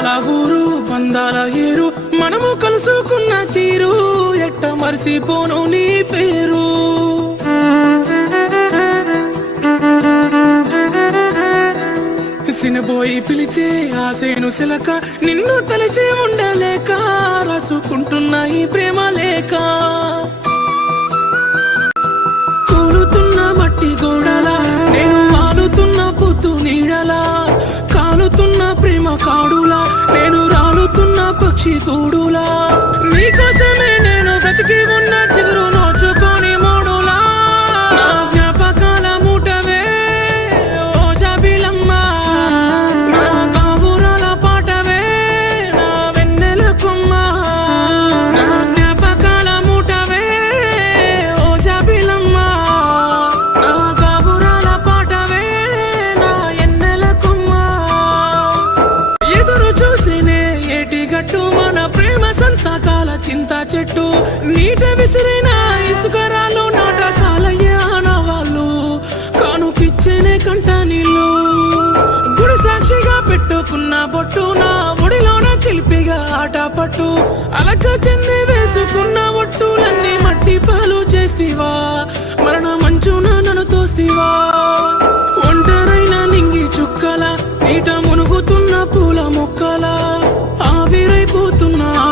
పొందాల ఊరు పొందాల ఏరు. మనము కలుసుకున్న తీరు ఎట్ట మరిసిపోను నీ పేరు. సినబోయి పిలిచే ఆసేను సిలక నిన్ను తలిచి ఉండలేక రాసుకుంటున్న ఈ ప్రేమ లేక. కూలుతున్న మట్టి గోడల నేను వాలుతున్న పుత్తు నీడలా. కాలుతున్న ప్రేమ కాడు పక్షి కూడులా నీకోసమే నేను బ్రతికి ఉన్న ఏటి గట్టు మన ప్రేమ సంతకాల చింత చెట్టు. నీట విసిరిన ఇసుకరాలు నాటకాలయ్యే ఆనవాళ్ళు కానుకిచ్చేనే కంట నీళ్ళు. గుడి సాక్షిగా పెట్టుకున్న బొట్టు నా ఒడిలోన చిలిపిగా ఆట పట్టు అలక చెంది వేసుకున్న ఒట్టులన్నీ మట్టి పాలు చేస్తివా. మరణ మంచున నన్ను తోస్తివా. ఒంటరైన నింగి చుక్కల నీట మునుగుతున్న పూల మొక్కల. తిరుగుతున్నా